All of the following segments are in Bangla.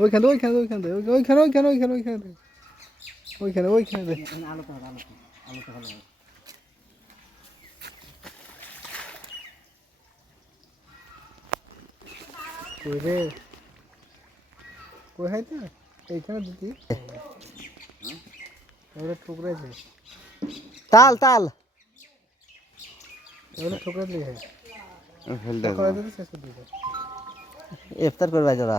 ওইখানে ওইখানে ওইখানে ওইখানে ওইখানে ওইখানে ওইখানে। ওইখানে ওইখানে। আলোতে হবে আলোতে আলোতে ভালো কই রে? কই হাইতে? এইখানে দিদি এবারে ঠুকরেছে তাল তাল। এবারে ঠুকরে দিয়ে ফেল দে করে দিতে শেষ করে দিতে ইফতার করবে যারা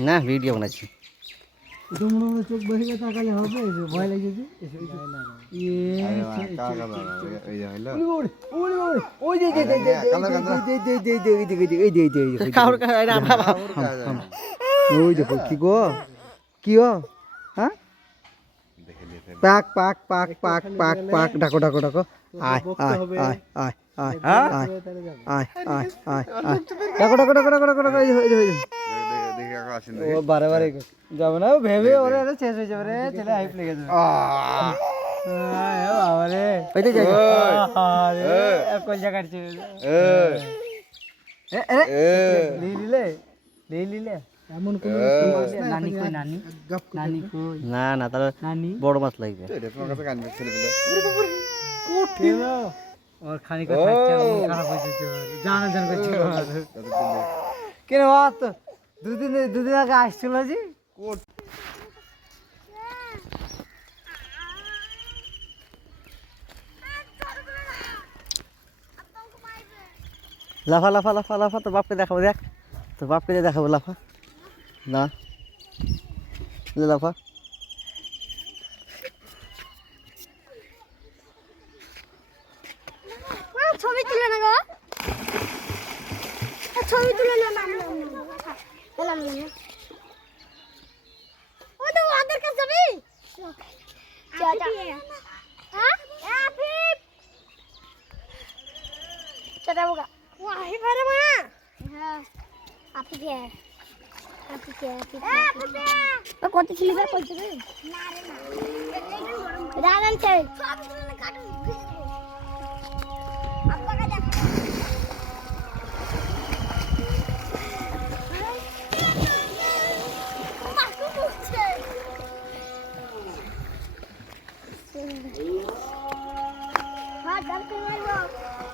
না ভিডিও বানাচ্ছি তোমরা মনে চোখ বসে গিয়ে তাকালে হবে কি গো কি হ্যাঁ পাক পাক পাক পাক পাক পাক ডাকো ডাকো ডাকো। আয় আয় আয় আয় আয় আয় আয় আয় আয় আয় ডাকো ডাকো ডাকো ডাকো ডাকো ডাকো এই যে, এই যে, এই যে। দেখে দেখে কাকা আসেন ও বারে বারে যাবে না? ভেবে ওরে আরে শেষ হয়ে যাবে রে ছেলে হাইপ লেগে যাবে। আয় বাবা রে। ওই যে যাই আরে কোন জায়গা কাটছে। এ এ লিলে লিলে এমন কোন নানি কই নানি? নানি কই? না না তাহলে নানি? বড় মাছ লাগবে। এটা তোমার কাছে কানবে ছেলে পেলে ওর খানি কো খারাপ যাচ্ছে জানা করছে কেন দুদিন দুদিন আগে আসছিল জি লাফা লাফা লাফা লাফা তোর বাপকে দেখাবো দেখ। তোর বাপকে দেখাবো লাফা। না? দেখো ছবি তুলে না ছবি তুলে না ওই তো ওদের যাবি? चटा होगा वही भरे मां हां কত ছিল দাঁড়ান চাই Hadi, hadi, hadi.